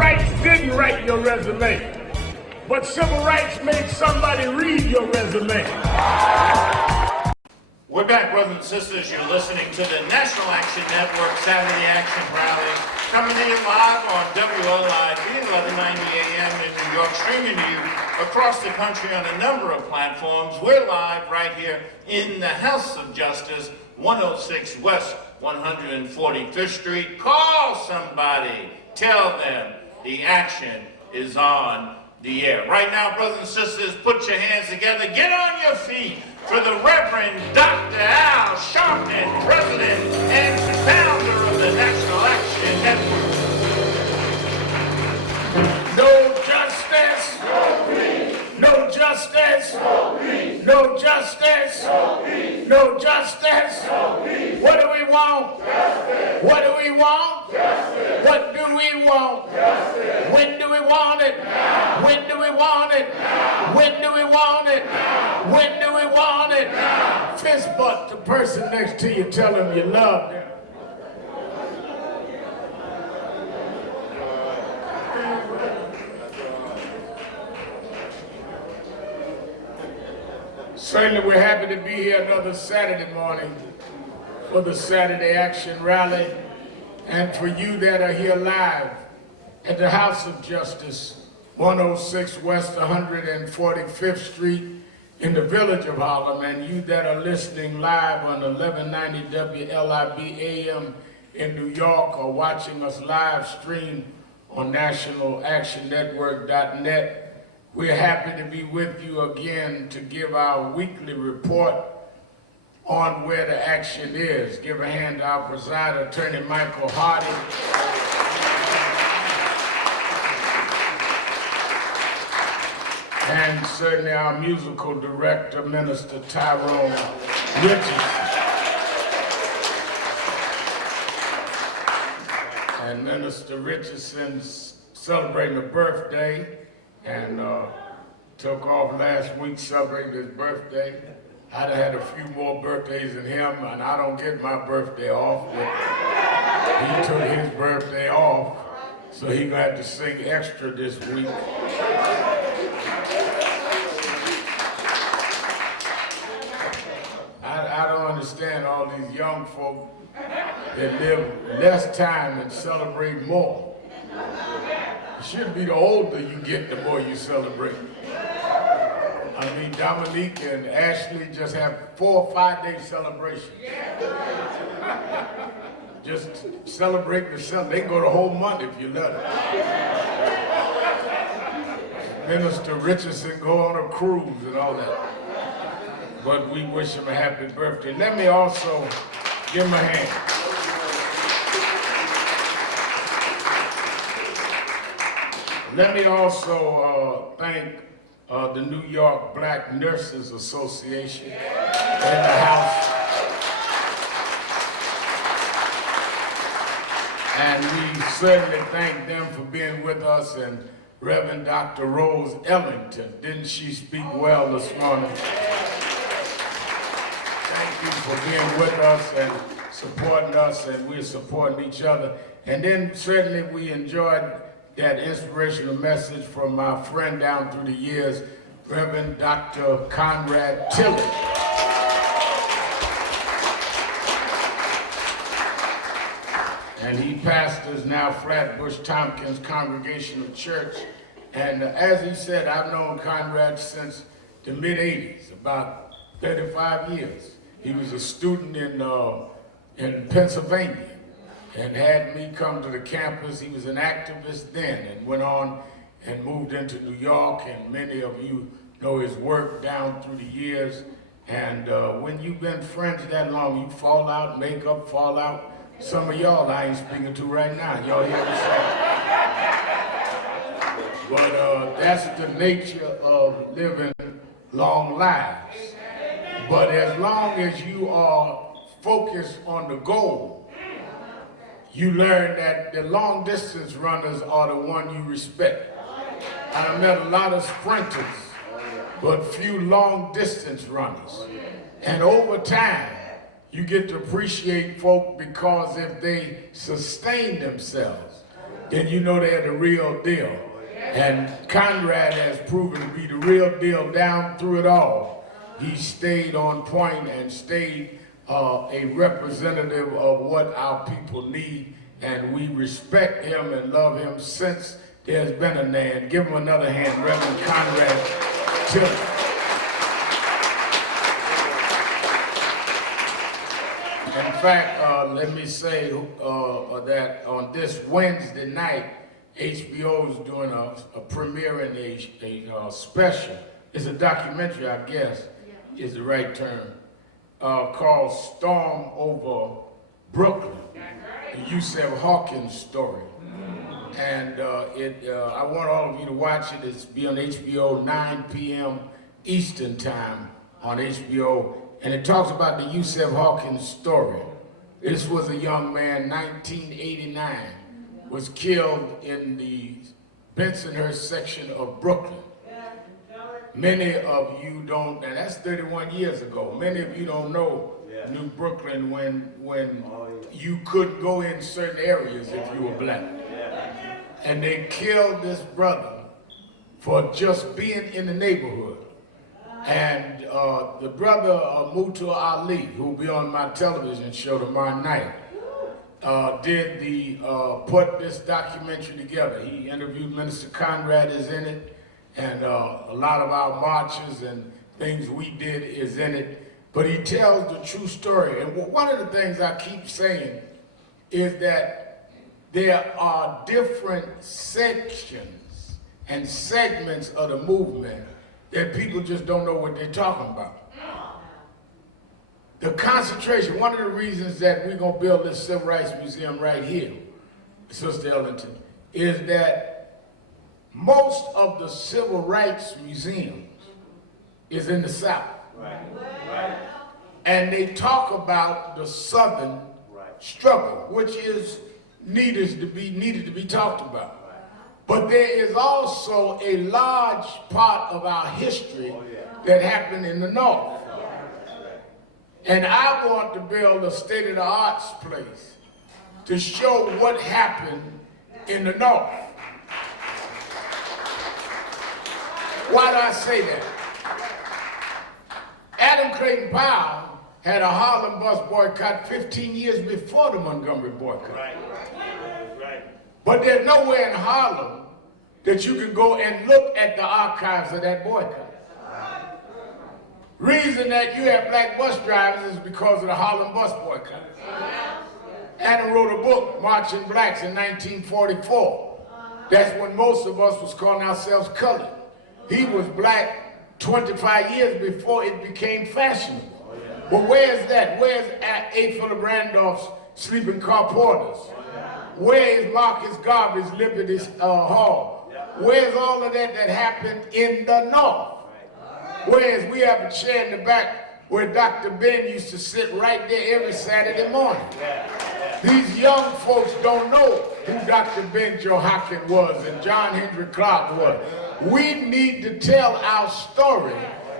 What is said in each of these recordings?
rights didn't write your resume, but civil rights made somebody read your resume. We're back, brothers and sisters. You're listening to the National Action Network Saturday Action Rally, coming to you live on WLID 1190 AM in New York, streaming to you across the country on a number of platforms. We're live right here in the House of Justice, 106 West 145th Street. Call somebody. Tell them the action is on the air. Right now, brothers and sisters, put your hands together. Get on your feet for the Reverend Dr. Al Sharpton, President and founder of the National Action Network. No justice. No peace. No justice. No peace. No justice. No peace. No justice. No peace. What do we want? Justice. What do we want? Justice. What do we want? Justice. When do we want it? Now. When do we want it? Now. When do we want it? Now. When do we want it? Now. Fist bump the person next to you, tell them you love them. Certainly we're happy to be here another Saturday morning for the Saturday Action Rally, and for you that are here live at the House of Justice, 106 West 145th Street in the village of Harlem, and you that are listening live on 1190 WLIB AM in New York, or watching us live stream on nationalactionnetwork.net. We're happy to be with you again to give our weekly report on where the action is. Give a hand to our presider, Attorney Michael Hardy. And certainly our musical director, Minister Tyrone Richardson. And Minister Richardson's celebrating a birthday, and took off last week celebrating his birthday. I'd have had a few more birthdays than him, and I don't get my birthday off, but he took his birthday off, so he gonna have to sing extra this week. I don't understand all these young folk that live less time and celebrate more. It should be the older you get, the more you celebrate. I mean, Dominique and Ashley just have 4 or 5 day celebrations. Just celebrate themselves. They can go the whole month if you let them. Minister Richardson go on a cruise and all that. But we wish him a happy birthday. Let me also give him a hand. Let me also thank the New York Black Nurses Association in the House. And we certainly thank them for being with us, and Reverend Dr. Rose Ellington. Didn't she speak well this morning? Thank you for being with us and supporting us, and we're supporting each other. And then certainly we enjoyed that inspirational message from my friend down through the years, Reverend Dr. Conrad Tilley. And he pastors now Flatbush Tompkins Congregational Church. And as he said, I've known Conrad since the mid-'80s, about 35 years. He was a student in Pennsylvania, and had me come to the campus. He was an activist then and went on and moved into New York, and many of you know his work down through the years. And when you've been friends that long, you fall out, make up, fall out. Some of y'all I ain't speaking to right now. Y'all hear me say? But that's the nature of living long lives. But as long as you are focused on the goal, you learn that the long distance runners are the one you respect. I met a lot of sprinters, but few long distance runners. And over time, you get to appreciate folk because if they sustain themselves, then you know they're the real deal. And Conrad has proven to be the real deal down through it all. He stayed on point and stayed a representative of what our people need, and we respect him and love him since there's been a NAN. Give him another hand, Reverend Conrad Tiller. In fact, let me say that on this Wednesday night, HBO is doing a premiere in a special. It's a documentary, I guess, is the right term, called Storm Over Brooklyn, the Yusef Hawkins story. And I want all of you to watch it. It's be on HBO 9 p.m. Eastern Time on HBO. And it talks about the Yusef Hawkins story. This was a young man, 1989, was killed in the Bensonhurst section of Brooklyn. Many of you don't, and that's 31 years ago. Many of you don't know New Brooklyn when you couldn't go in certain areas if you were black. And they killed this brother for just being in the neighborhood. And the brother Mutu Ali, who will be on my television show tomorrow night, put this documentary together. He interviewed Minister Conrad is in it, and a lot of our marches and things we did is in it. But he tells the true story. And one of the things I keep saying is that there are different sections and segments of the movement that people just don't know what they're talking about. The concentration, one of the reasons that we're going to build this Civil Rights Museum right here, Sister Ellington, is that most of the civil rights museums is in the South. Right. And they talk about the Southern struggle, which is needed to be talked about. But there is also a large part of our history that happened in the North. And I want to build a state-of-the-arts place to show what happened in the North. Why do I say that? Adam Clayton Powell had a Harlem bus boycott 15 years before the Montgomery boycott. Right. But there's nowhere in Harlem that you can go and look at the archives of that boycott. Reason that you have black bus drivers is because of the Harlem bus boycott. Adam wrote a book, Marching Blacks, in 1944. That's when most of us was calling ourselves colored. He was black 25 years before it became fashionable. But where's that? Where's A. Philip Randolph's sleeping car porters? Where is Marcus Garvey's Liberty Hall? Where's all of that happened in the North? Whereas we have a chair in the back where Dr. Ben used to sit right there every Saturday morning. These young folks don't know who Dr. Ben Joachim was and John Henry Clark was. We need to tell our story,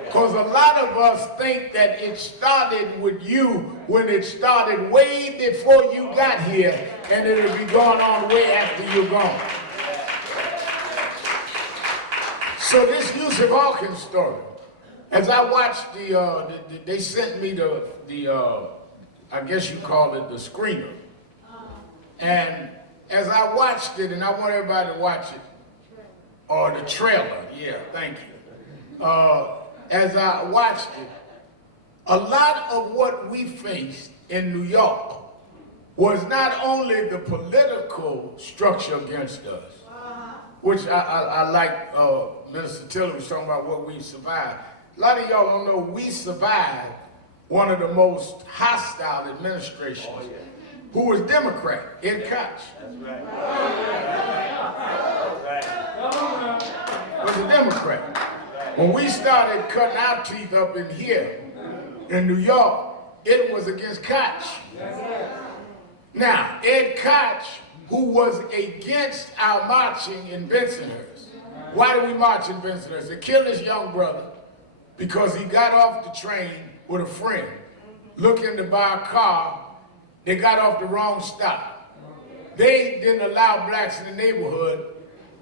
because a lot of us think that it started with you when it started way before you got here, and it'll be going on way after you're gone. So this Yusef Hawkins story, as I watched they sent me I guess you call it the screener. And as I watched it, and I want everybody to watch it, or the trailer, yeah, thank you. As I watched it, a lot of what we faced in New York was not only the political structure against us, which I like Minister Tiller was talking about what we survived. A lot of y'all don't know we survived one of the most hostile administrations who was Democrat, Ed Koch. That's right. Was a Democrat. When we started cutting our teeth up in here, in New York, it was against Koch. Now, Ed Koch, who was against our marching in Bensonhurst. Why did we march in Bensonhurst? They killed this young brother because he got off the train with a friend, looking to buy a car. They got off the wrong stop. they didn't allow blacks in the neighborhood,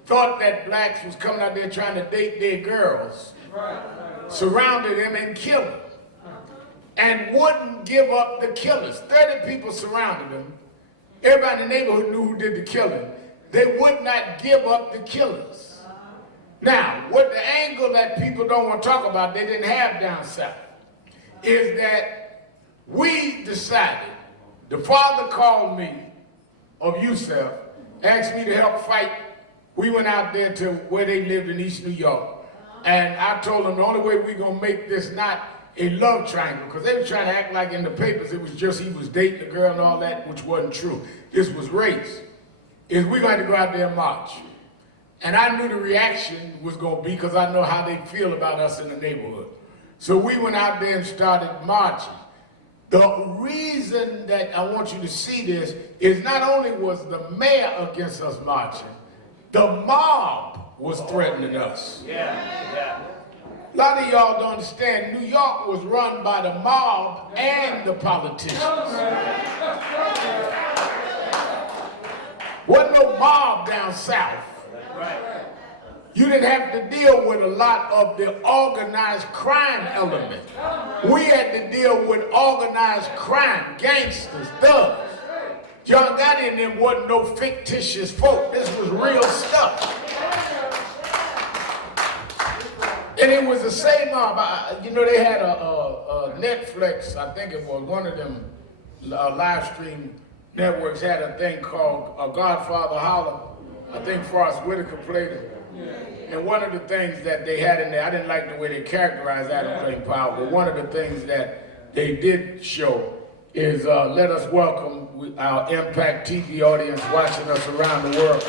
thought that blacks was coming out there trying to date their girls, surrounded them and killed them, and wouldn't give up the killers. 30 people surrounded them. Everybody in the neighborhood knew who did the killing. They would not give up the killers. Now, what the angle that people don't want to talk about, they didn't have down south, is that we decided, the father called me, of Yusuf, asked me to help fight. We went out there to where they lived in East New York, and I told them the only way we're going to make this not a love triangle, because they were trying to act like in the papers it was just he was dating a girl and all that, which wasn't true. This was race. Is we're going to go out there and march. And I knew the reaction was going to be, because I know how they feel about us in the neighborhood. So we went out there and started marching. The reason that I want you to see this is not only was the mayor against us marching, the mob was threatening us. A lot of y'all don't understand, New York was run by the mob and the politicians. Wasn't no mob down south. You didn't have to deal with a lot of the organized crime element. We had to deal with organized crime, gangsters, thugs. John Gotti and them wasn't no fictitious folk. This was real stuff. And it was the same mob. You know, they had a Netflix, I think it was one of them live stream networks had a thing called Godfather Holler. I think Forrest Whitaker played it. And one of the things that they had in there, I didn't like the way they characterized Adam Clayton Powell, but one of the things that they did show is let us welcome our Impact TV audience watching us around the world.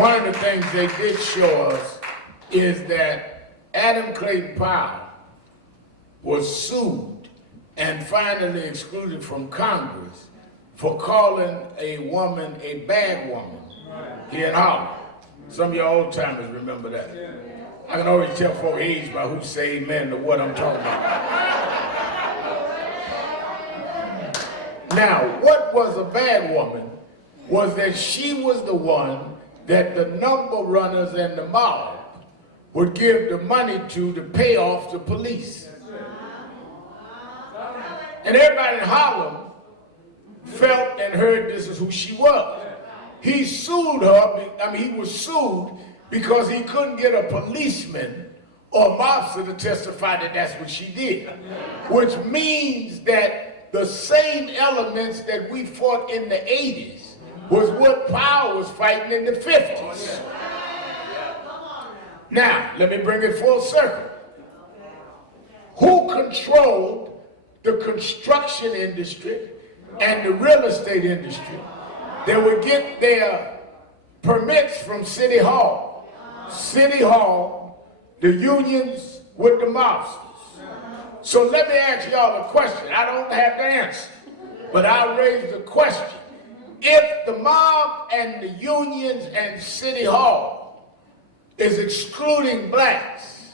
One of the things they did show us is that Adam Clayton Powell was sued and finally excluded from Congress for calling a woman a bad woman here in Harlem. Some of y'all old timers remember that. I can always tell folk age by who say amen to what I'm talking about. Now, what was a bad woman was that she was the one that the number runners and the mob would give the money to pay off the police. And everybody in Harlem felt and heard this is who she was. He sued her, he was sued because he couldn't get a policeman or a mobster to testify that that's what she did. Which means that the same elements that we fought in the 80s was what Powell was fighting in the 50s. Now, let me bring it full circle. Who controlled the construction industry and the real estate industry? They would get their permits from City Hall. City Hall, the unions with the mobsters. So let me ask y'all a question. I don't have the answer, but I'll raise the question. If the mob and the unions and City Hall is excluding blacks,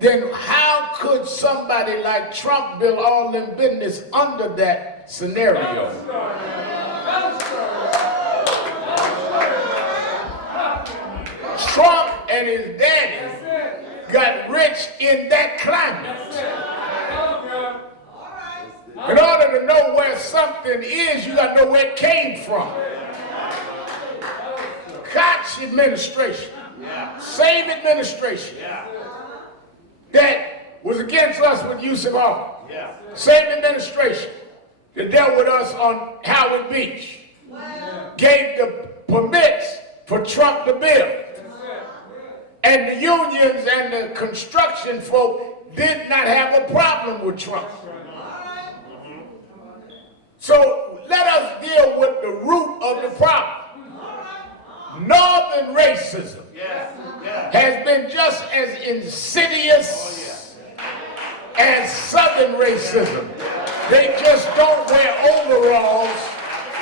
then how could somebody like Trump build all them business under that scenario? Trump and his daddy got rich in that climate. In order to know where something is, you got to know where it came from. Koch administration, same administration that was against us with use of office. Same administration that dealt with us on Howard Beach, gave the permits for Trump to build. And the unions and the construction folk did not have a problem with Trump. So let us deal with the root of the problem. Northern racism has been just as insidious as Southern racism. They just don't wear overalls.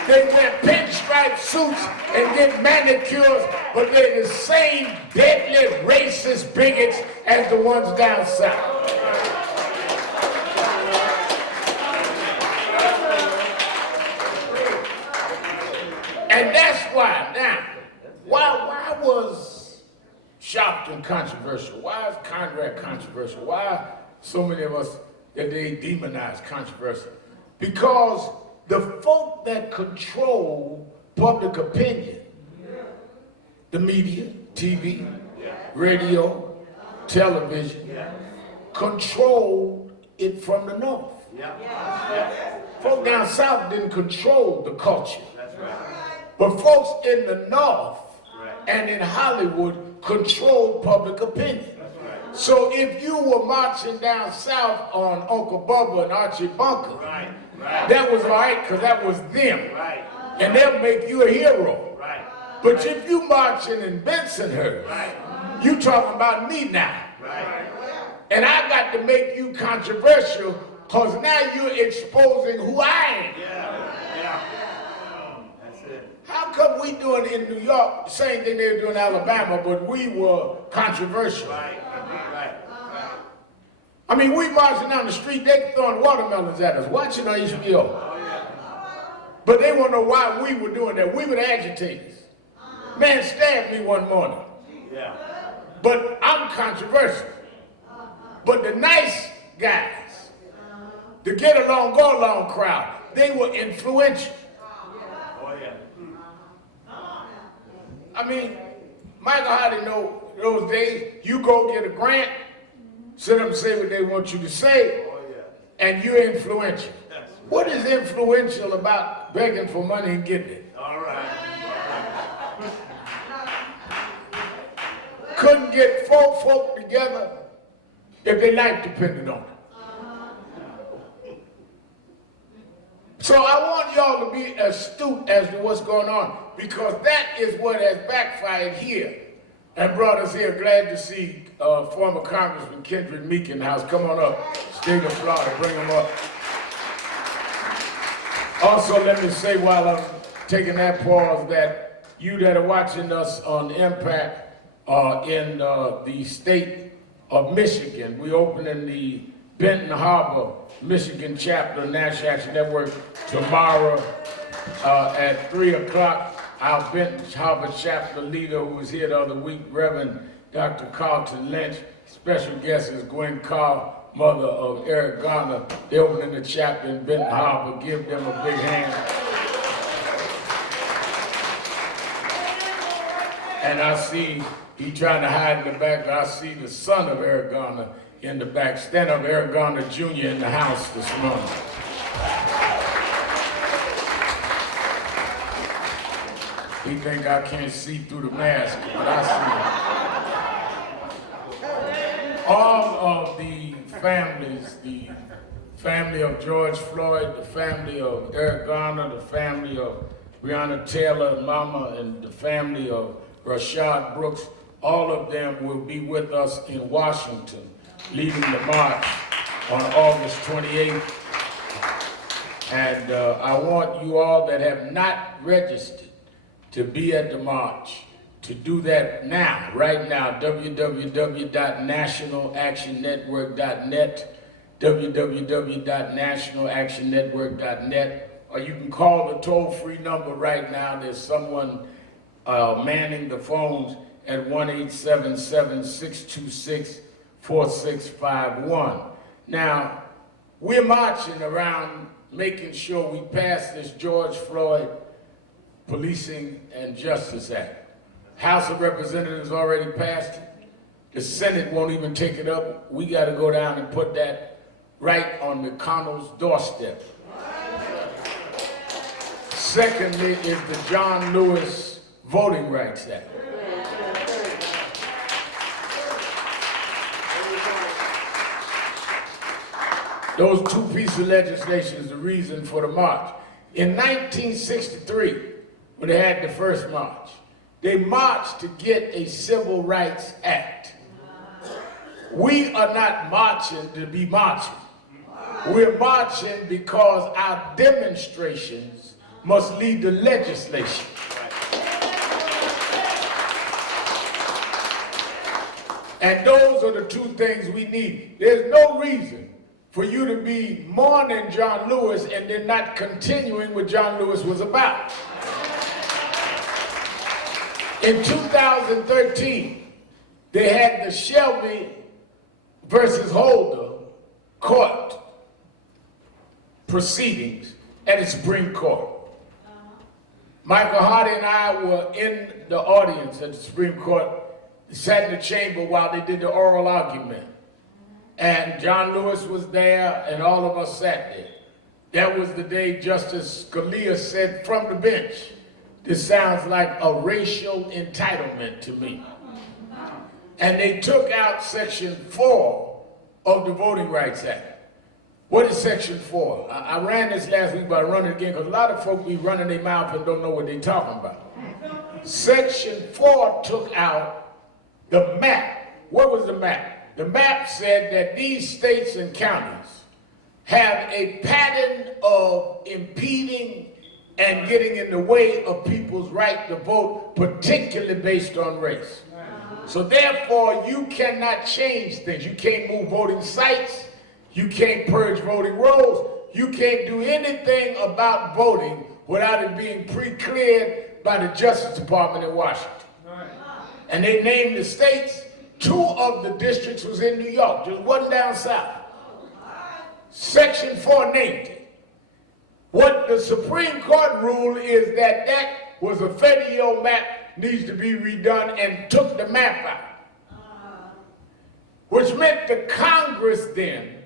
They wear pinstripe suits and get manicures, but they're the same deadly racist bigots as the ones down south. And that's why. Now, why was Sharpton controversial? Why is Conrad controversial? Why so many of us that they demonize controversial? Because the folk that control public opinion, the media, TV, radio, television, controlled it from the north. Folk down south didn't control the culture. But folks in the north and in Hollywood controlled public opinion. So if you were marching down south on Uncle Bubba and Archie Bunker, that was all right because that was them. And they'll make you a hero. But if you marching in Bensonhurst, you talking about me now. And I got to make you controversial because now you're exposing who I am. That's it. How come we doing in New York the same thing they were doing in Alabama, but we were controversial? I mean, we marching down the street, they throwing watermelons at us, watching on HBO. But they want to know why we were doing that. We were the agitators. Man stabbed me one morning. But I'm controversial. But the nice guys, the get along, go along crowd, they were influential. I mean, Michael Hardy know those days, you go get a grant, sit up and say what they want you to say, and you're influential. What is influential about begging for money and getting it? Couldn't get four folk together if their life depended on it. So I want y'all to be astute as to what's going on, because that is what has backfired here and brought us here. Glad to see former Congressman Kendrick Meek in the house. Come on up, state of Florida, bring him up. Also, let me say while I'm taking that pause that you that are watching us on Impact in the state of Michigan, we opening the Benton Harbor, Michigan chapter of National Action Network tomorrow at 3 o'clock. Our Benton Harbor chapter leader who was here the other week, Reverend Dr. Carlton Lynch. Special guest is Gwen Carr, mother of Eric Garner. They're opening the chapter in Benton Harbor. Give them a big hand. And I see he trying to hide in the back. I see the son of Eric Garner in the back. Stand up, Eric Garner Jr. in the house this morning. He think I can't see through the mask, but I see him. All of the families, the family of George Floyd, the family of Eric Garner, the family of Breonna Taylor, Mama, and the family of Rashad Brooks, all of them will be with us in Washington, leading the march on August 28th. And I want you all that have not registered to be at the march to do that now, right now, www.nationalactionnetwork.net, www.nationalactionnetwork.net, or you can call the toll-free number right now. There's someone manning the phones at 1-877-626-4651. Now, we're marching around making sure we pass this George Floyd Policing and Justice Act. House of Representatives already passed it. The Senate won't even take it up. We got to go down and put that right on McConnell's doorstep. Secondly is the John Lewis Voting Rights Act. Those two pieces of legislation is the reason for the march. In 1963, when they had the first march, they marched to get a Civil Rights Act. We are not marching to be marching. We're marching because our demonstrations must lead to legislation. And those are the two things we need. There's no reason for you to be mourning John Lewis and then not continuing what John Lewis was about. In 2013, they had the Shelby versus Holder court proceedings at the Supreme Court. Michael Hardy and I were in the audience at the Supreme Court, sat in the chamber while they did the oral argument. And John Lewis was there, and all of us sat there. That was the day Justice Scalia said from the bench, "This sounds like a racial entitlement to me." And they took out Section 4 of the Voting Rights Act. What is Section 4? I ran this last week, but I run it again because a lot of folks be running their mouth and don't know what they're talking about. Section 4 took out the map. What was the map? The map said that these states and counties have a pattern of impeding and getting in the way of people's right to vote, particularly based on race. So therefore, you cannot change things. You can't move voting sites. You can't purge voting rolls. You can't do anything about voting without it being pre-cleared by the Justice Department in Washington. And they named the states. 2 of the districts was in New York, just one down south. Section 4 named it. What the Supreme Court ruled is that that was a 30-year-old map, needs to be redone, and took the map out. Which meant the Congress then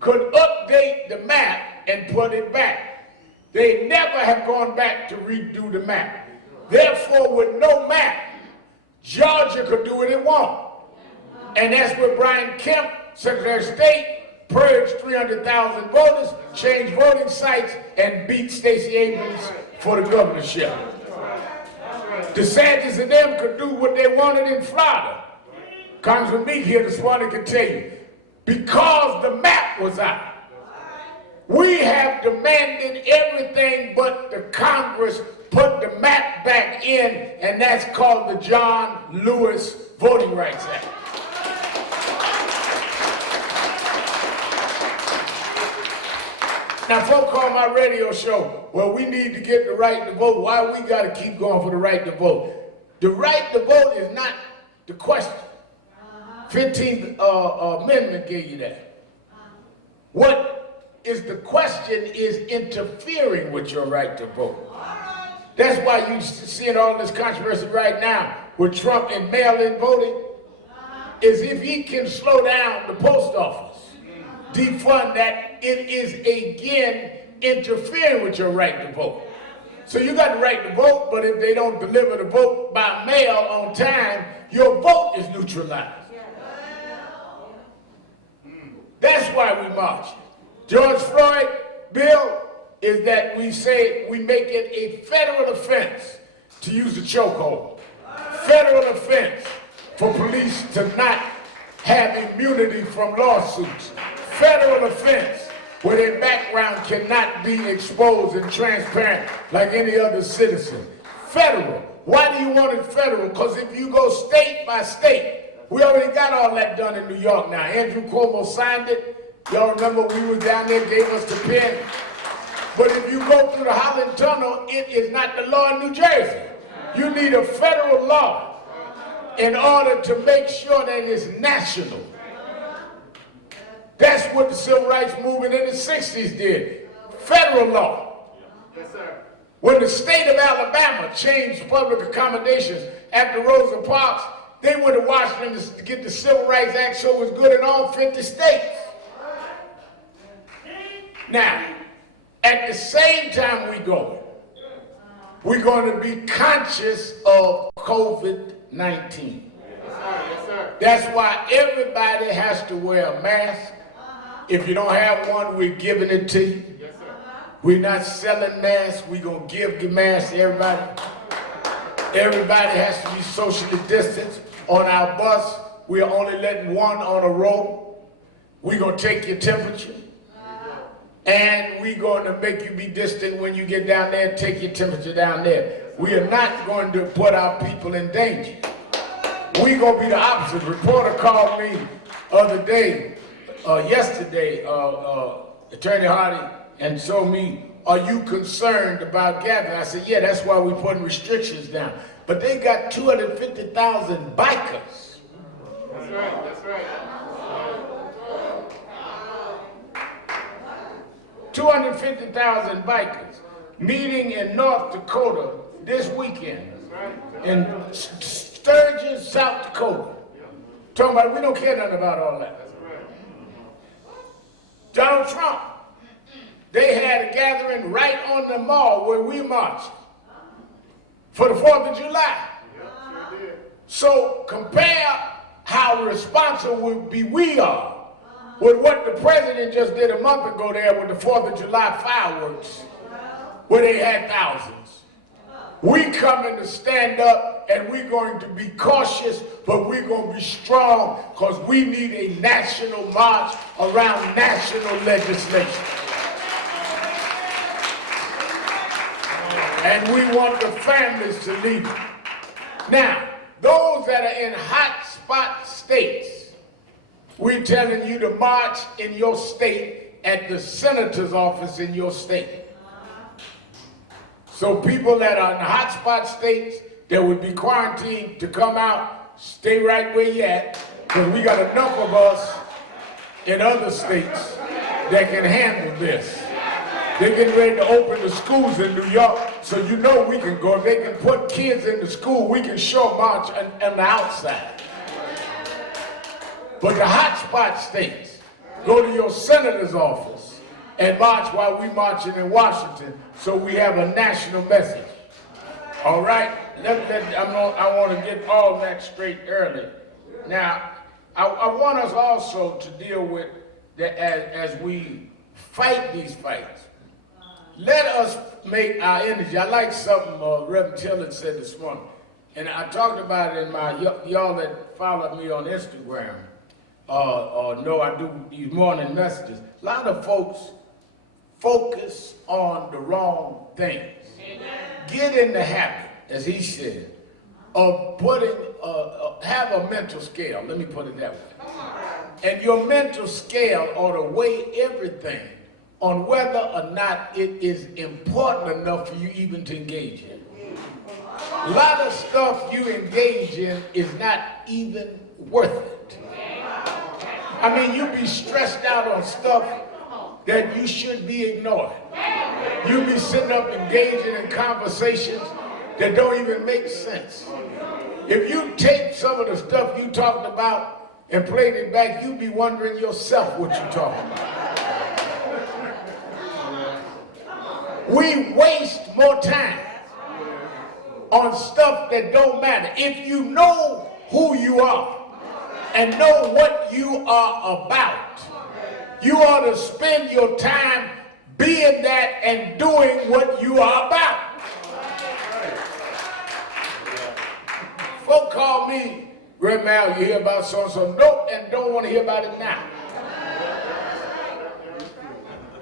could update the map and put it back. They never have gone back to redo the map. Therefore, with no map, Georgia could do what it wants. And that's where Brian Kemp, Secretary of State, purged 300,000 voters, changed voting sites, and beat Stacey Abrams for the governorship. DeSantis and them could do what they wanted in Florida. Congressman Meek here this morning can tell you, because the map was out. We have demanded everything but the Congress put the map back in, and that's called the John Lewis Voting Rights Act. Now, folk call my radio show, well, we need to get the right to vote. Why we got to keep going for the right to vote? The right to vote is not the question. 15th Amendment gave you that. What is the question is interfering with your right to vote. That's why you're seeing all this controversy right now with Trump and mail-in voting, is if he can slow down the post office, defund that, it is again interfering with your right to vote. So you got the right to vote, but if they don't deliver the vote by mail on time, your vote is neutralized. That's why we march. George Floyd bill is that we say we make it a federal offense to use a chokehold. Federal offense for police to not have immunity from lawsuits. Federal offense where their background cannot be exposed and transparent like any other citizen. Federal. Why do you want it federal? Because if you go state by state, we already got all that done in New York now. Andrew Cuomo signed it. Y'all remember we were down there, gave us the pen. But if you go through the Holland Tunnel, it is not the law in New Jersey. You need a federal law in order to make sure that it's national. That's what the Civil Rights Movement in the 60s did. Federal law. Yes, sir. When the state of Alabama changed public accommodations after Rosa Parks, they went to Washington to get the Civil Rights Act so it was good in all 50 states. Now, at the same time we're going to be conscious of COVID-19. Yes, sir. That's why everybody has to wear a mask. If you don't have one, we're giving it to you. Yes, sir. We're not selling masks. We're going to give the masks to everybody. Everybody has to be socially distanced. On our bus, we're only letting one on a row. We're going to take your temperature. And we're going to make you be distant when you get down there, take your temperature down there. We are not going to put our people in danger. We're going to be the opposite. A reporter called me yesterday, Attorney Hardy, and told me, are you concerned about gathering? I said, yeah, that's why we're putting restrictions down. but they got 250,000 bikers. That's right. That's right. 250,000 bikers meeting in North Dakota this weekend, in Sturgis, South Dakota. Talking about we don't care nothing about all that. Donald Trump, they had a gathering right on the mall where we marched for the 4th of July. So compare how responsible we are with what the president just did a month ago there with the 4th of July fireworks, where they had thousands. We coming to stand up, and we're going to be cautious, but we're going to be strong, because we need a national march around national legislation. And we want the families to lead it. Now, those that are in hot spot states, we're telling you to march in your state at the senator's office in your state. So people that are in hotspot states that would be quarantined to come out, stay right where you at, because we got enough of us in other states that can handle this. They're getting ready to open the schools in New York, so you know we can go. If they can put kids in the school, we can show march on the outside. But the hotspot states, go to your senator's office and march while we marching in Washington, so we have a national message. All right? I want to get all that straight early. Now, I want us also to deal with that as we fight these fights. Let us make our energy. I like something Reverend Tillett said this morning, and I talked about it in my, y'all that followed me on Instagram, or know I do these morning messages. A lot of folks focus on the wrong things. Amen. Get in the habit, as he said, of putting, have a mental scale. Let me put it that way. And your mental scale ought to weigh everything on whether or not it is important enough for you even to engage in. A lot of stuff you engage in is not even worth it. I mean, you be stressed out on stuff that you should be ignoring. You be sitting up engaging in conversations that don't even make sense. If you take some of the stuff you talked about and played it back, you'd be wondering yourself what you're talking about. We waste more time on stuff that don't matter. If you know who you are and know what you are about, you ought to spend your time being that and doing what you are about. Folk call me, Reverend Mal, you hear about so-and-so? Nope, and don't want to hear about it now.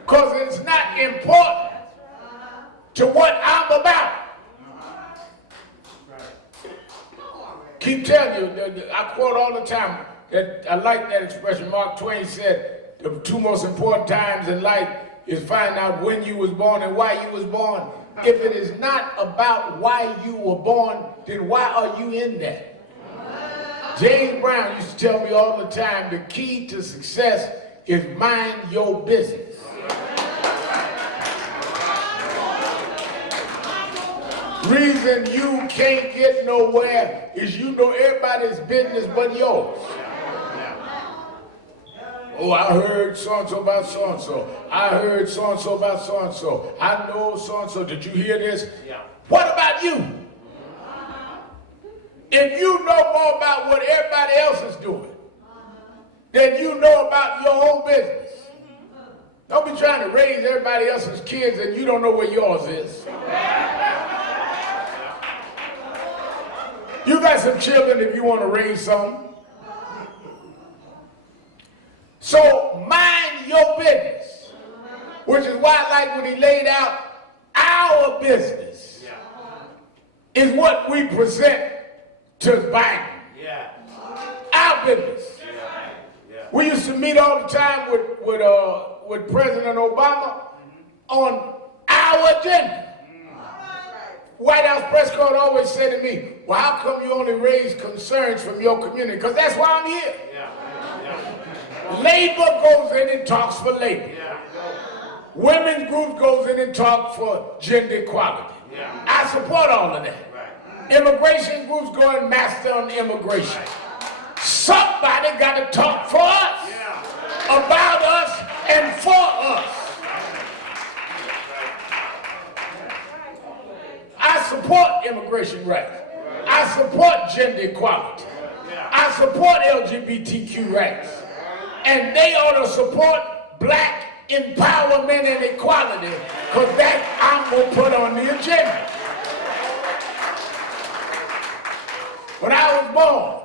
Because it's not important to what I'm about. Keep telling you, I quote all the time, that I like that expression. Mark Twain said, the two most important times in life is finding out when you was born and why you was born. If it is not about why you were born, then why are you in that? James Brown used to tell me all the time, the key to success is mind your business. Reason you can't get nowhere is you know everybody's business but yours. Oh, I heard so-and-so about so-and-so. I heard so-and-so about so-and-so. I know so-and-so. Did you hear this? Yeah. What about you? If you know more about what everybody else is doing than you know about your own business, don't be trying to raise everybody else's kids and you don't know where yours is. You got some children if you want to raise some. So mind your business, which is why I like when he laid out our business is what we present to Biden. Yeah. Our business. Yeah. We used to meet all the time with President Obama on our agenda. White House press corps always said to me, well, how come you only raise concerns from your community? Because that's why I'm here. Labor goes in and talks for labor. Women's group goes in and talks for gender equality. I support all of that. Immigration groups go and master on immigration. Somebody got to talk for us, about us, and for us. I support immigration rights. I support gender equality. I support LGBTQ rights. And they ought to support black empowerment and equality, because that I'm going to put on the agenda. When I was born,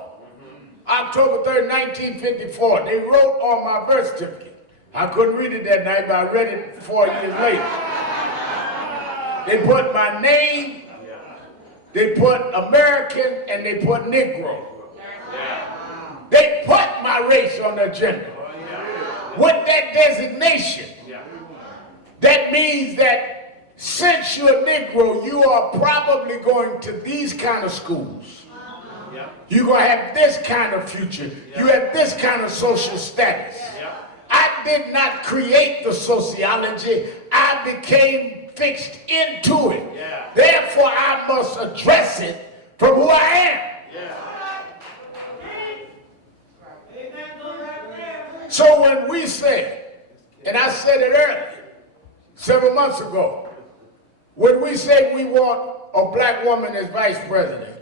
October 3rd, 1954, they wrote on my birth certificate. I couldn't read it that night, but I read it 4 years later. They put my name, they put American, and they put Negro. They put my race on the agenda. With that designation, that means that since you're a Negro, you are probably going to these kind of schools. You're going to have this kind of future. You have this kind of social status. I did not create the sociology. I became fixed into it. Therefore, I must address it from who I am. So when we say, and I said it earlier, several months ago, when we say we want a black woman as vice president,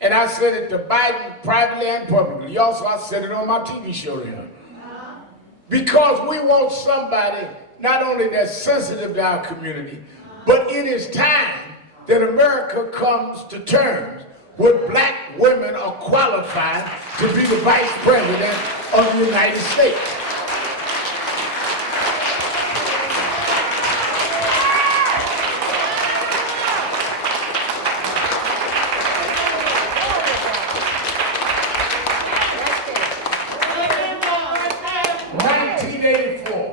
and I said it to Biden privately and publicly, also I said it on my TV show here, because we want somebody not only that's sensitive to our community, but it is time that America comes to terms with black women are qualified to be the vice president of the United States.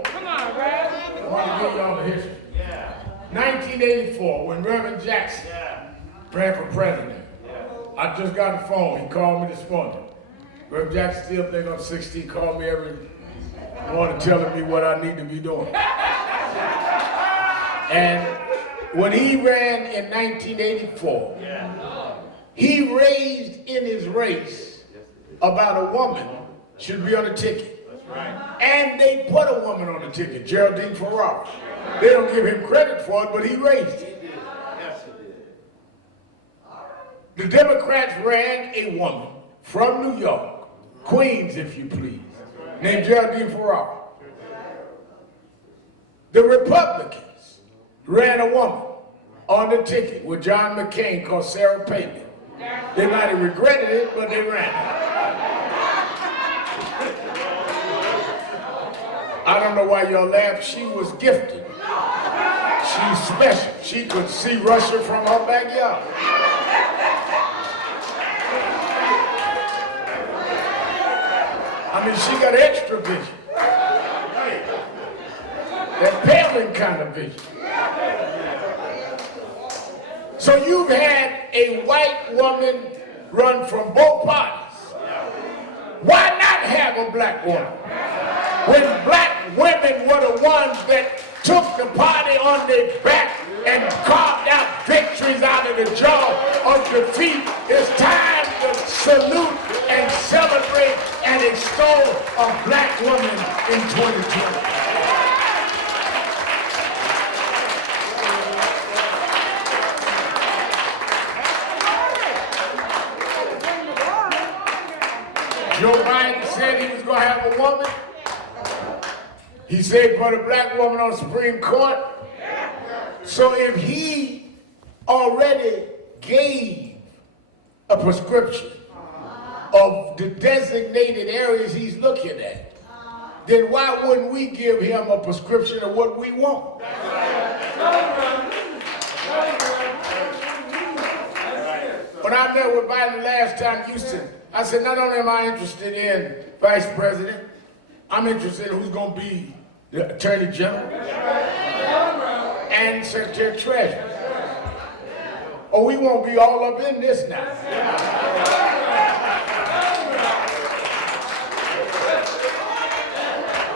Come on, Red. I want to give y'all the history. 1984, when Reverend Jackson ran for president. I just got a phone. He called me this morning. Reverend Jackson still think I'm 16. Called me every morning telling me what I need to be doing. And when he ran in 1984, he raised in his race about a woman should be on the ticket. And they put a woman on the ticket, Geraldine Ferraro. They don't give him credit for it, but he raised it. The Democrats ran a woman from New York, Queens if you please, named Geraldine Ferraro. The Republicans ran a woman on the ticket with John McCain called Sarah Palin. They might have regretted it, but they ran it. I don't know why y'all laugh. She was gifted. She's special. She could see Russia from her backyard. I mean, she got extra vision. That Palin kind of vision. So you've had a white woman run from both parties. Why not have a black woman? When black women were the ones that took the party on their back and carved out victories out of the jaw of defeat, it's time to salute and celebrate and extol a black woman in 2020. Joe Biden said he was going to have a woman. He said put a black woman on the Supreme Court. So if he already gave a prescription of the designated areas he's looking at, then why wouldn't we give him a prescription of what we want? When I met with Biden last time in Houston, I said, not only am I interested in vice president, I'm interested in who's going to be the attorney general and secretary of treasury. or we won't be all up in this now.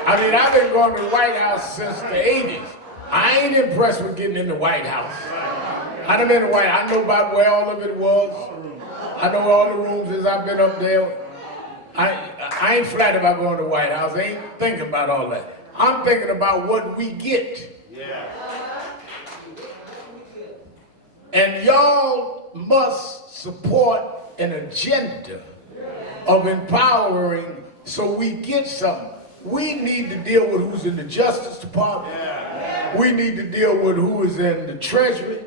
I mean, I've been going to the White House since the 80s. I ain't impressed with getting in the White House. I done been in the White House. I know about where all of it was. I know all the rooms as I've been up there. I ain't flat about going to the White House. I ain't thinking about all that. I'm thinking about what we get. And y'all must support an agenda of empowering so we get something. We need to deal with who's in the Justice Department. We need to deal with who is in the Treasury.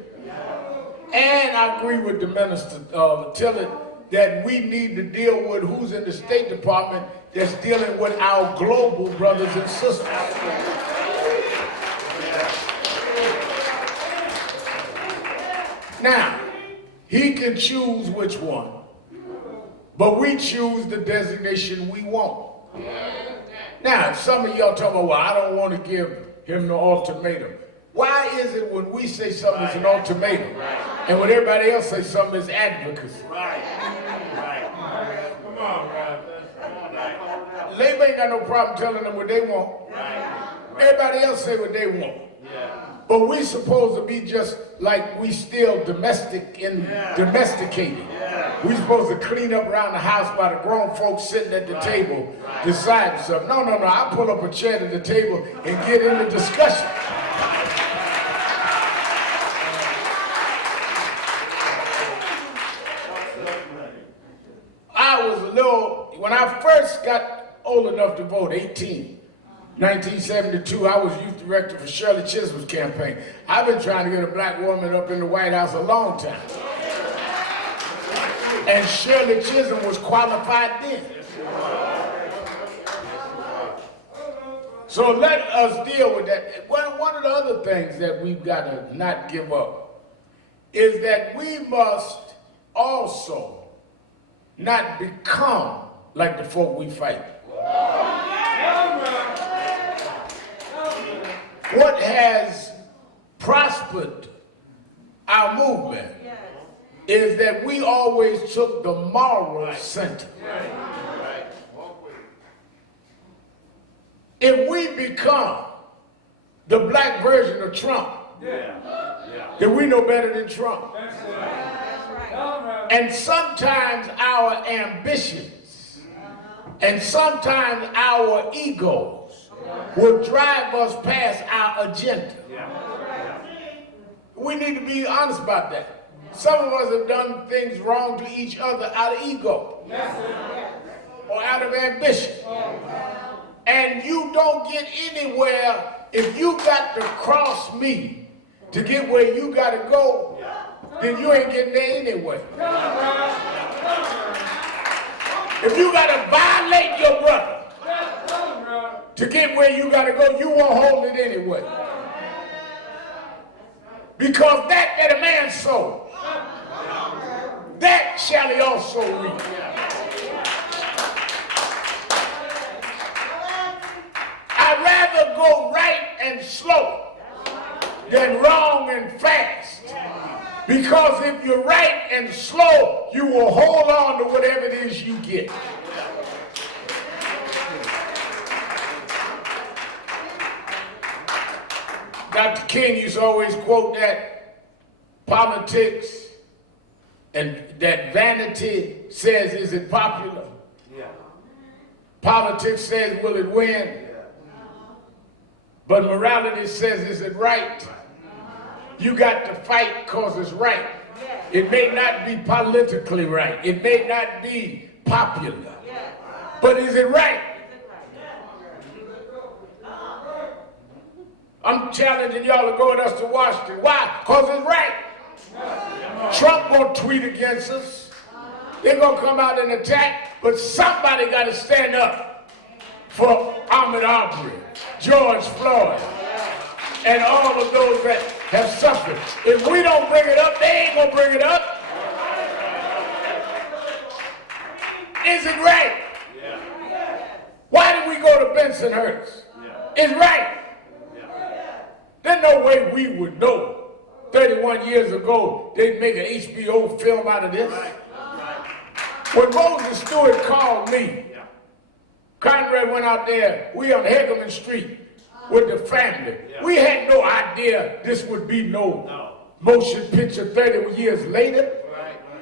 And I agree with the Minister Tillett that we need to deal with who's in the State Department that's dealing with our global brothers and sisters. Now, he can choose which one, but we choose the designation we want. Now, some of y'all talking about, well, I don't want to give him no ultimatum. Why is it when we say something is an ultimatum, and when everybody else says something is advocacy? Come on, bro. Labor ain't got no problem telling them what they want. Everybody else say what they want. But we supposed to be just like we still domesticated. We supposed to clean up around the house by the grown folks sitting at the table deciding something. No, I pull up a chair to the table and get into discussion. When I first got old enough to vote, 18, 1972, I was youth director for Shirley Chisholm's campaign. I've been trying to get a black woman up in the White House a long time. And Shirley Chisholm was qualified then. So let us deal with that. One of the other things that we've got to not give up is that we must also not become like the folk we fight. What has prospered our movement is that we always took the moral center. If we become the black version of Trump, then we know better than Trump. And sometimes our ambitions and sometimes our egos will drive us past our agenda. We need to be honest about that. Some of us have done things wrong to each other out of ego or out of ambition. And you don't get anywhere if you got to cross me to get where you got to go, then you ain't getting there anyway. If you got to violate your brother to get where you got to go, you won't hold it anyway. Because that a man sow, that shall he also reap. I'd rather go right and slow than wrong and fast. Because if you're right and slow, you will hold on to whatever it is you get. Dr. King used to always quote that politics and that vanity says, is it popular? Politics says, will it win? But morality says, is it right? You got to fight because it's right. It may not be politically right. It may not be popular. But is it right? I'm challenging y'all to go with us to Washington. Why? Because it's right. Trump won't tweet against us. They're going to come out and attack, but somebody got to stand up for Ahmaud Arbery, George Floyd, and all of those that have suffered. If we don't bring it up, they ain't going to bring it up. Is it right? Why did we go to Bensonhurst? It's right. There's no way we would know 31 31 years ago, they'd make an HBO film out of this. When Moses Stewart called me, Conrad went out there, we on Hegelman Street with the family. We had no idea this would be no motion picture 30 years later.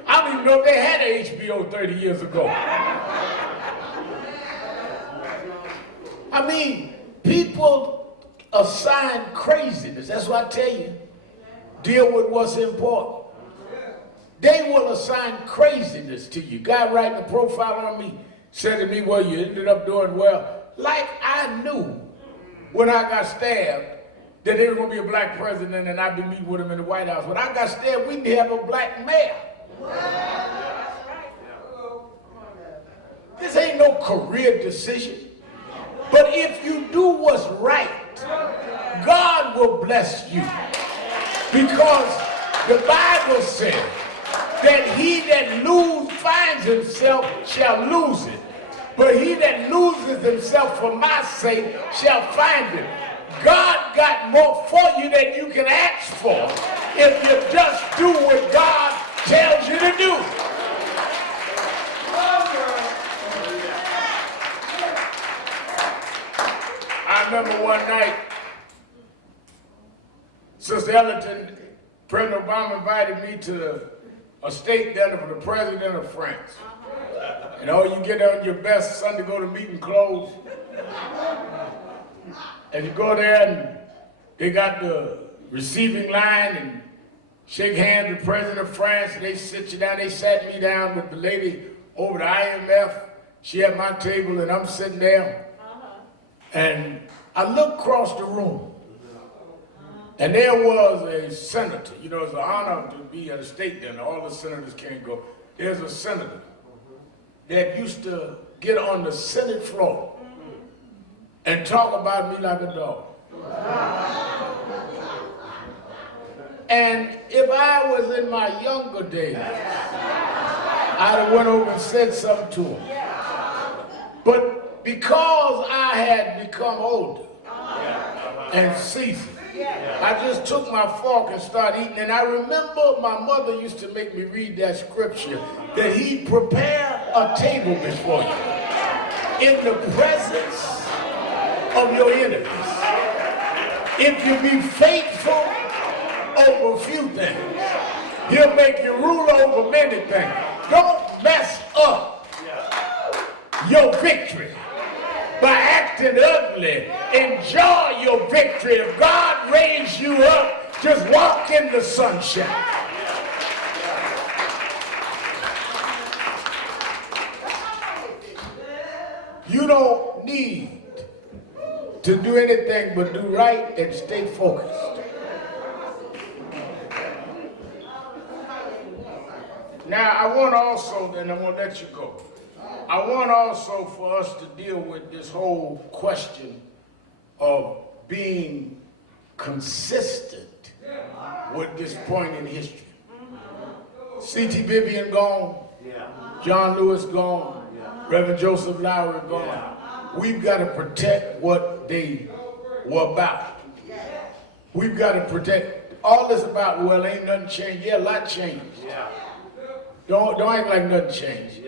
I don't even know if they had an HBO 30 years ago. I mean, people assign craziness. That's what I tell you. Deal with what's important. They will assign craziness to you. Guy writing a profile on me said to me, well, you ended up doing well. Like I knew when I got stabbed that there was going to be a black president and I'd be meeting with him in the White House. When I got stabbed, we didn't have a black mayor. This ain't no career decision. But if you do what's right, God will bless you. Because the Bible says that he that finds himself shall lose it. But he that loses himself for my sake shall find it. God got more for you than you can ask for if you just do what God tells you to do. I remember one night, Sister Ellington, President Obama invited me to a state dinner for the President of France. You know, you get on your best Sunday go to meeting clothes. And you go there and they got the receiving line and shake hands with the President of France. And they sit you down. They sat me down with the lady over the IMF. She had my table and I'm sitting there. And I looked across the room. And there was a senator. You know, it's an honor to be at a state dinner. All the senators can't go. There's a senator that used to get on the Senate floor and talk about me like a dog. And if I was in my younger days, I'd have went over and said something to him. But because I had become older and seasoned, I just took my fork and started eating. And I remember my mother used to make me read that scripture that he prepare a table before you in the presence of your enemies. If you be faithful over a few things, he'll make you rule over many things. Don't mess up your victory by acting ugly. Enjoy your victory. If God raised you up, just walk in the sunshine. You don't need to do anything but do right and stay focused. Now, I want also, and I'm going to let you go, I want also for us to deal with this whole question of being consistent with this point in history. C.T. Vivian gone, John Lewis gone, Reverend Joseph Lowry gone. We've got to protect what they were about. We've got to protect all this about, well, ain't nothing changed. Yeah, a lot changed. Don't act like nothing changed.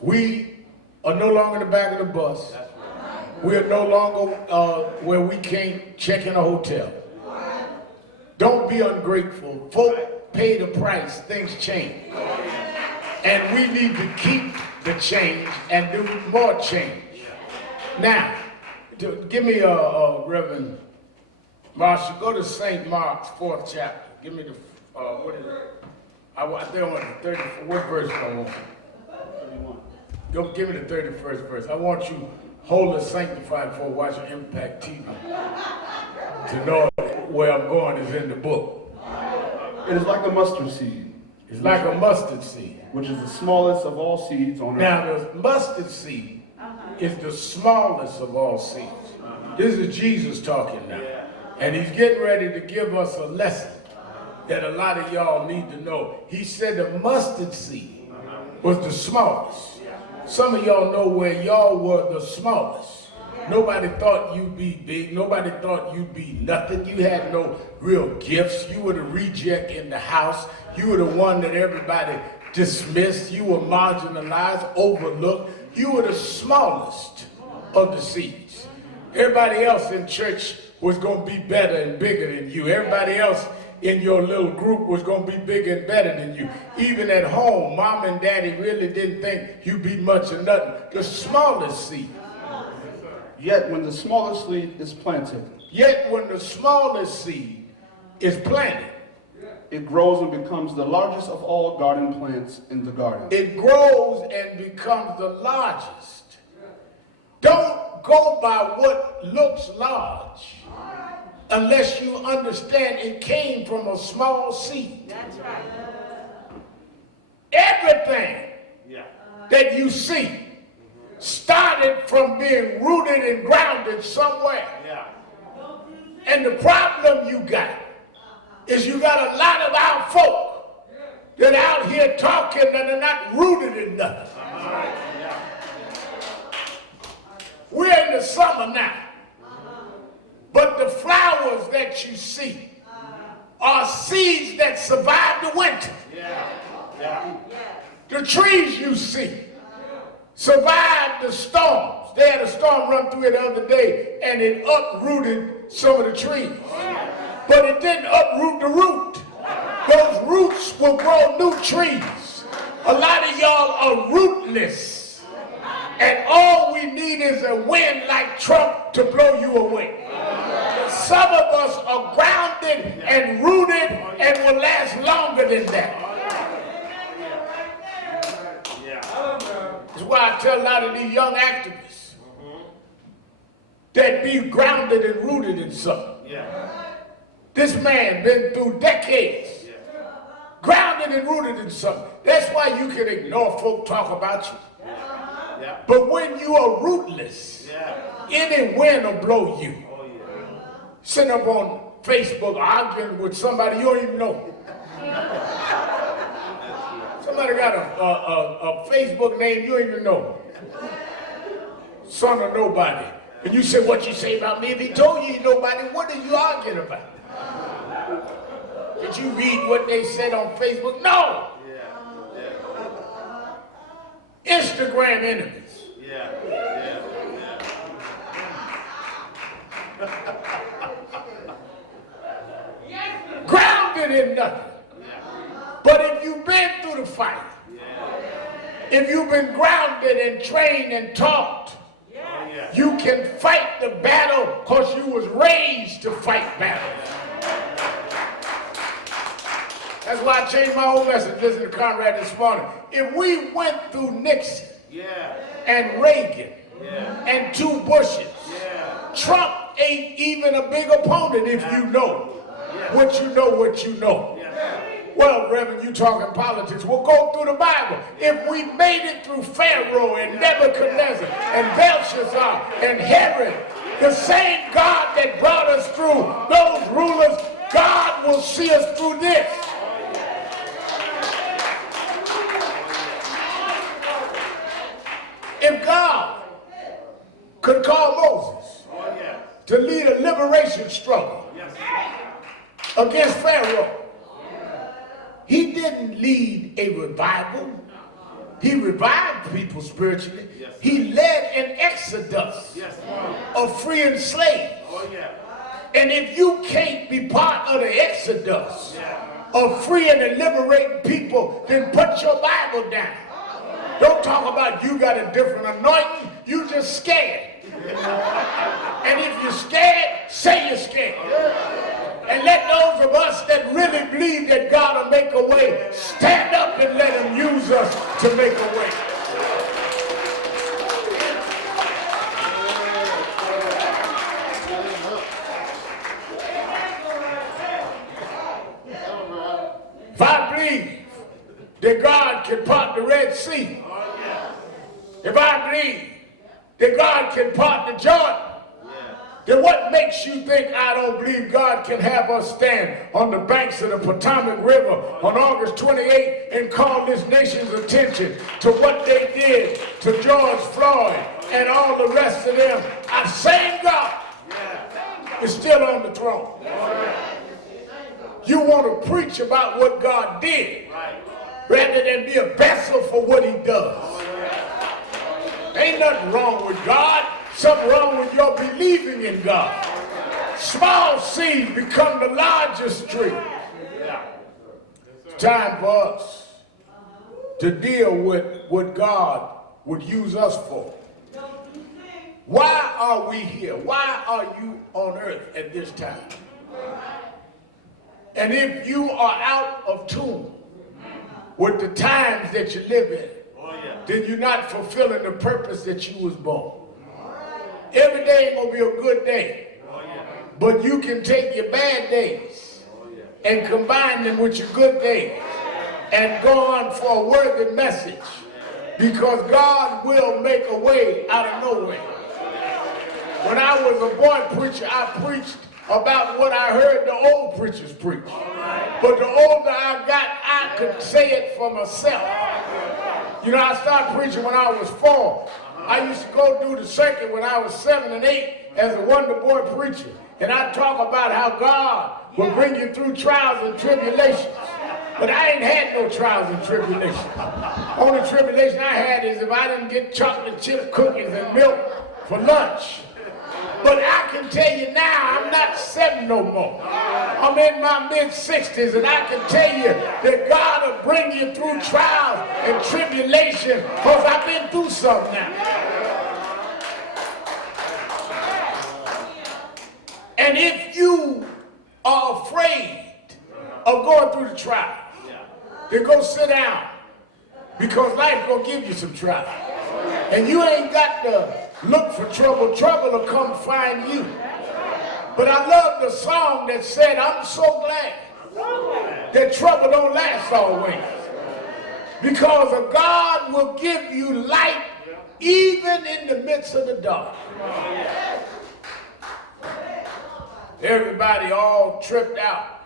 We are no longer in the back of the bus. We are no longer where we can't check in a hotel. Don't be ungrateful. Folk pay the price. Things change. And we need to keep the change and do more change. Now, give me Reverend Marshall. Go to St. Mark's 4th chapter. Give me the, what is it? I think I want the 30th. What verse do I want? Go give me the 31st verse. I want you wholly sanctified for watching Impact TV to know where I'm going is in the book. It is like a mustard seed. It's like a mustard seed. Which is the smallest of all seeds on earth. Now, the mustard seed is the smallest of all seeds. This is Jesus talking now. And he's getting ready to give us a lesson that a lot of y'all need to know. He said the mustard seed was the smallest. Some of y'all know where y'all were the smallest. Nobody thought you'd be big. Nobody thought you'd be nothing. You had no real gifts. You were the reject in the house. You were the one that everybody dismissed. You were marginalized, overlooked. You were the smallest of the seeds. Everybody else in church was going to be better and bigger than you. Everybody else in your little group was going to be bigger and better than you. Even at home, mom and daddy really didn't think you'd be much or nothing. The smallest seed. Yet when the smallest seed is planted, it grows and becomes the largest of all garden plants in the garden. It grows and becomes the largest. Don't go by what looks large unless you understand it came from a small seed. That's right. Everything that you see started from being rooted and grounded somewhere. And the problem you got is you got a lot of our folk that are out here talking that are not rooted in nothing. We're in the summer now, but the flowers that you see are seeds that survived the winter. The trees you see survived the storms. They had a storm run through it the other day, and it uprooted some of the trees. But it didn't uproot the root. Those roots will grow new trees. A lot of y'all are rootless. And all we need is a wind like Trump to blow you away. But some of us are grounded and rooted and will last longer than that. That's why I tell a lot of these young activists that be grounded and rooted in something. This man been through decades, grounded and rooted in something. That's why you can ignore folk talk about you. But when you are rootless, any wind will blow you. Sitting up on Facebook arguing with somebody you don't even know. Somebody got a Facebook name you don't even know. Son of nobody. And you say, what you say about me? If he told you nobody, what are you arguing about? Did you read what they said on Facebook? No. Instagram enemies. Grounded in nothing. But if you've been through the fight, if you've been grounded and trained and taught, you can fight the battle because you was raised to fight battles. That's why I changed my whole message. Listen to Conrad this morning. If we went through Nixon and Reagan and two Bushes, Trump ain't even a big opponent if you know what you know, what you know. Well, Reverend, you talking politics. We'll go through the Bible. If we made it through Pharaoh and Nebuchadnezzar and Belshazzar and Herod, the same God that brought us through those rulers, God will see us through this. If God could call Moses to lead a liberation struggle against Pharaoh, he didn't lead a revival. He revived people spiritually. He led an exodus of freeing slaves. And if you can't be part of the exodus of freeing and liberating people, then put your Bible down. Don't talk about you got a different anointing. You just scared. And if you're scared, say you're scared. And let those of us that really believe that God will make a way stand up and let him use us to make a way. If I believe that God can part the Red Sea, if I believe that God can part the Jordan, then what makes you think I don't believe God can have us stand on the banks of the Potomac River on August 28th and call this nation's attention to what they did to George Floyd and all the rest of them, our same God is still on the throne. You want to preach about what God did rather than be a vessel for what he does. Ain't nothing wrong with God. Something wrong with your believing in God. Small seeds become the largest tree. It's time for us to deal with what God would use us for. Why are we here? Why are you on earth at this time? And if you are out of tune with the times that you live in, then you're not fulfilling the purpose that you was born. Every day ain't gonna be a good day, but you can take your bad days and combine them with your good days and go on for a worthy message, because God will make a way out of no way. When I was a boy preacher, I preached about what I heard the old preachers preach. But the older I got, I could say it for myself. You know, I started preaching when I was 4. I used to go through the circuit when I was 7 and 8 as a wonder boy preacher. And I talk about how God will bring you through trials and tribulations. But I ain't had no trials and tribulations. Only tribulation I had is if I didn't get chocolate chip cookies and milk for lunch. But I can tell you now, I'm not 7 no more. I'm in my mid-60s, and I can tell you that God will bring you through trials and tribulation, because I've been through something now. And if you are afraid of going through the trial, then go sit down, because life gonna give you some trials. And you ain't got to look for trouble. Trouble will come find you. But I love the song that said, I'm so glad that trouble don't last always, because a God will give you light even in the midst of the dark. Everybody all tripped out,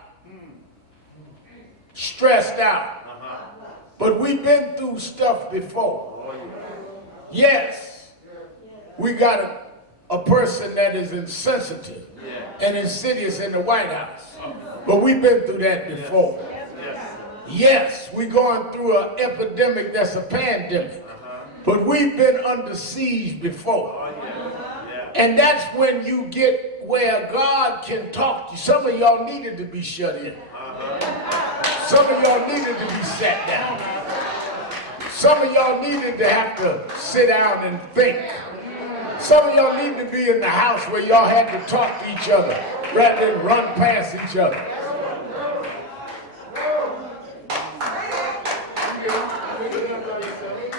stressed out. But we've been through stuff before. Yes, we got a person that is insensitive and insidious in the White House. But we've been through that before. Yes, we're going through an epidemic that's a pandemic. But we've been under siege before. And that's when you get where God can talk to you. Some of y'all needed to be shut in. Some of y'all needed to be sat down. Some of y'all needed to have to sit down and think. Some of y'all need to be in the house where y'all had to talk to each other rather than run past each other.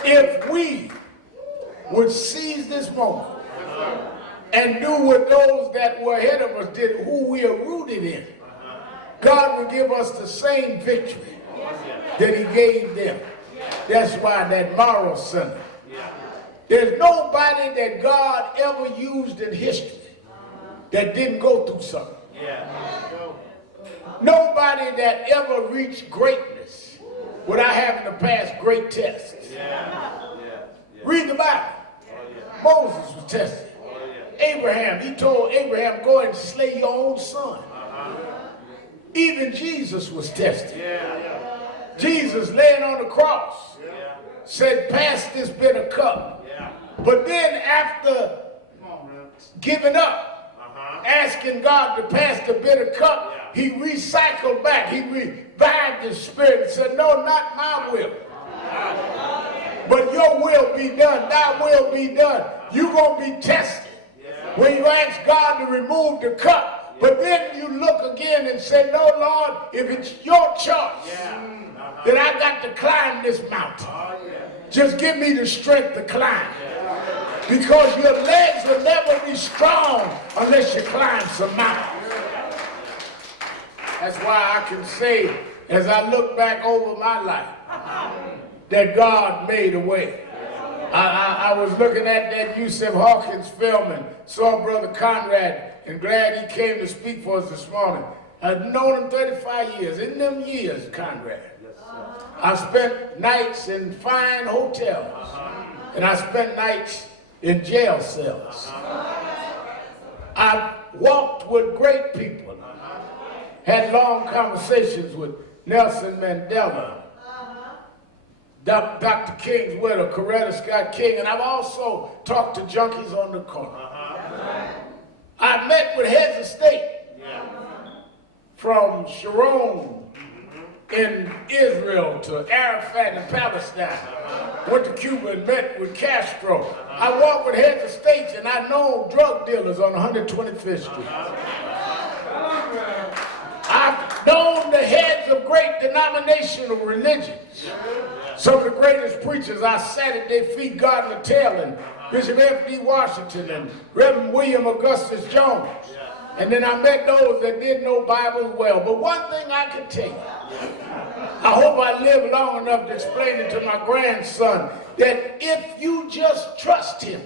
If we would seize this moment and do what those that were ahead of us did, who we are rooted in, God will give us the same victory that he gave them. That's why that moral center. There's nobody that God ever used in history that didn't go through something. Nobody that ever reached greatness without having to pass great tests. Read the Bible. Moses was tested. Abraham, he told Abraham, go and slay your own son. Even Jesus was tested. Jesus laying on the cross said, pass this bitter cup. But then after giving up, asking God to pass the bitter cup, he recycled back. He revived his spirit and said, no, not my will, but your will be done. Thy will be done. You're going to be tested when you ask God to remove the cup. But then you look again and say, no, Lord, if it's your choice that I got to climb this mountain, just give me the strength to climb. Because your legs will never be strong unless you climb some mountains. That's why I can say, as I look back over my life, that God made a way. I was looking at that Yusuf Hawkins film and saw Brother Conrad, and glad he came to speak for us this morning. I've known him 35 years. In them years, Conrad, I spent nights in fine hotels, and I spent nights in jail cells. I've walked with great people, had long conversations with Nelson Mandela, Dr. King's widow, Coretta Scott King, and I've also talked to junkies on the corner. I've met with heads of state from Sharon in Israel to Arafat in Palestine. Went to Cuba and met with Castro. I walked with heads of states and I know drug dealers on 125th Street. I've known the heads of great denominational religions. Some of the greatest preachers I sat at their feet, Gardner Taylor and Bishop F.D. Washington and Reverend William Augustus Jones. And then I met those that didn't know Bible well. But one thing I can tell you, I hope I live long enough to explain it to my grandson, that if you just trust him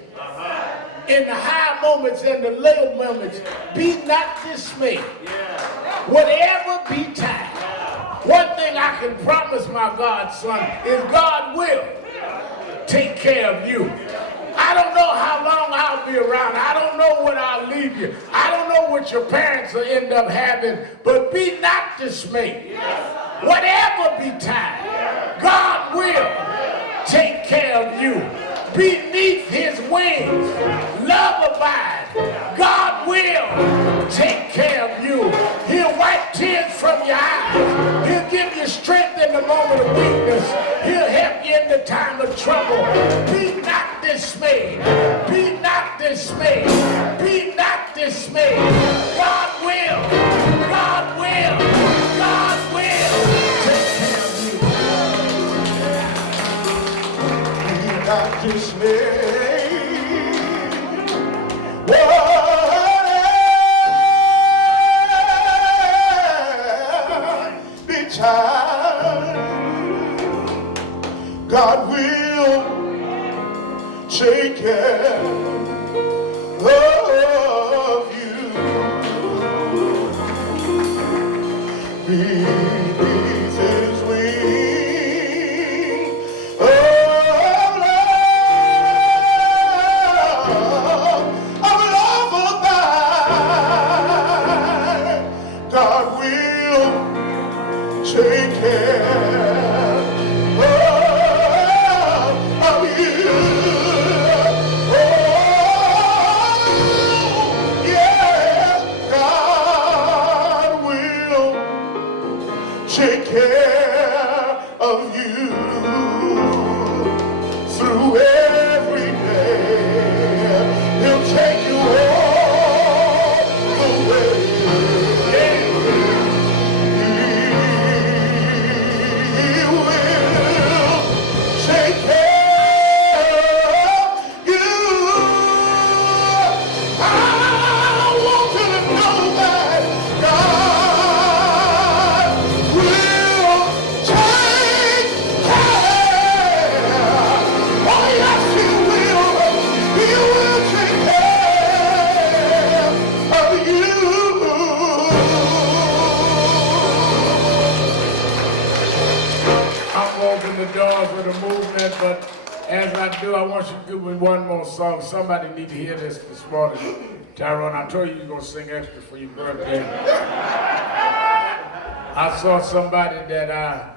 in the high moments and the low moments, be not dismayed. Whatever betide. One thing I can promise my godson is God will take care of you. I don't know how long I'll be around. I don't know when I'll leave you. I don't know what your parents will end up having, but be not dismayed. Whatever betide, God will take care of you. Beneath his wings, love abide. God will take care of you. He'll wipe tears from your eyes. He'll give you strength in the moment of weakness. He'll help you in the time of trouble. Be not dismayed. Be not dismayed. Be not dismayed. God will. God will. God will take care of you. Be not dismayed. God will take care of you. Beneath his wing of love abide. God will take care. Take care of you through every day. He'll take you all the way. He will take care of you. I want you to know that God the doors of the movement, but as I do, I want you to give me one more song. Somebody need to hear this morning. Tyrone, I told you you're going to sing extra for your birthday. I saw somebody that I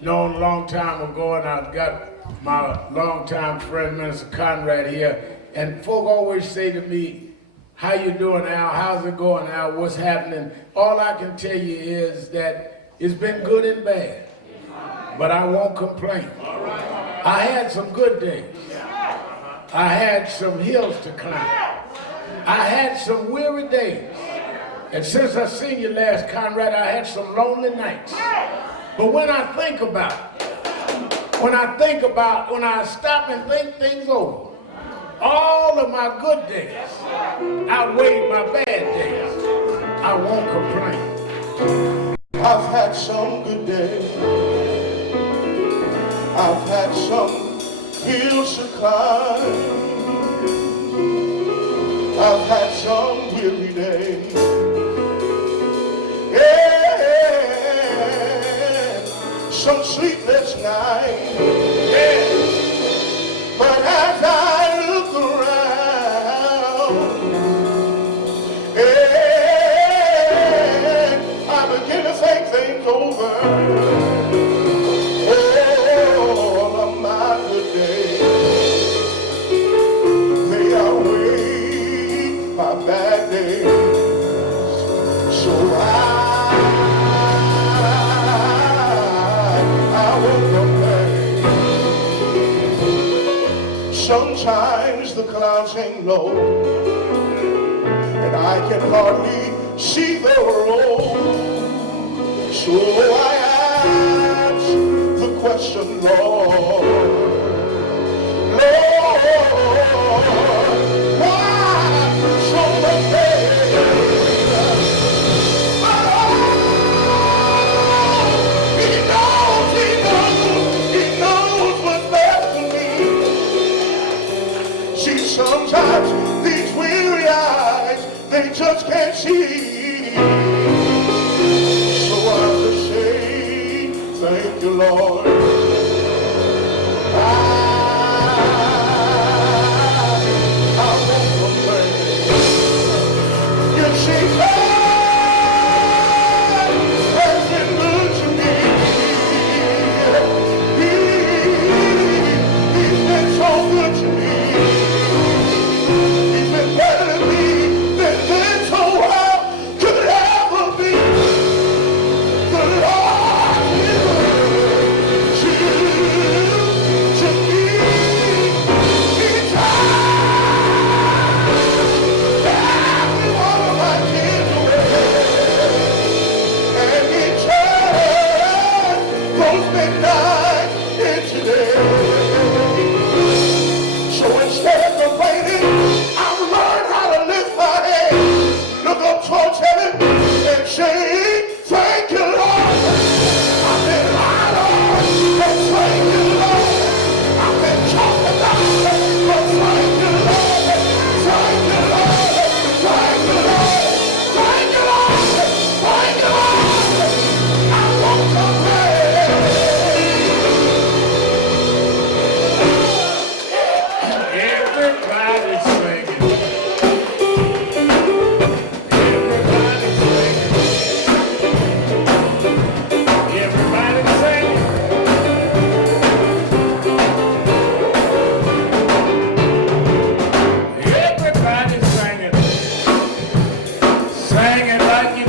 known a long time ago, and I've got my longtime friend, Minister Conrad, here, and folk always say to me, how you doing, Al? How's it going, Al? What's happening? All I can tell you is that it's been good and bad. But I won't complain. I had some good days. I had some hills to climb. I had some weary days. And since I seen you last, Conrad, I had some lonely nights. But when I think about it, when I stop and think things over, all of my good days outweighed my bad days. I won't complain. I've had some good days. I've had some hills to climb. I've had some weary days. Yeah, some sleepless nights. Yeah. But as I look around, Sometimes the clouds hang low, and I can hardly see the road. So I ask the question, Lord, why so much pain? He knows what's best for me. See, sometimes these weary eyes, they just can't see. So I just say, thank you, Lord. I won't complain. You see, God has been good to me. He's been so good to me. He's been better than me than this whole world could ever be. The Lord is good to me. He tried every one of my tears away, and He turned those midnight into day. So instead of complaining, I've learned how to lift my head, look up towards heaven, and say, thank you, Lord. I've been lied on, but thank you, Lord. I've been talked about, but thank you, Lord. Thank you, Lord. Thank you, Lord. Thank you, Lord. Thank you, Lord. I won't complain. Everybody singing. Everybody singing. Everybody singing. Everybody singing. Singing like you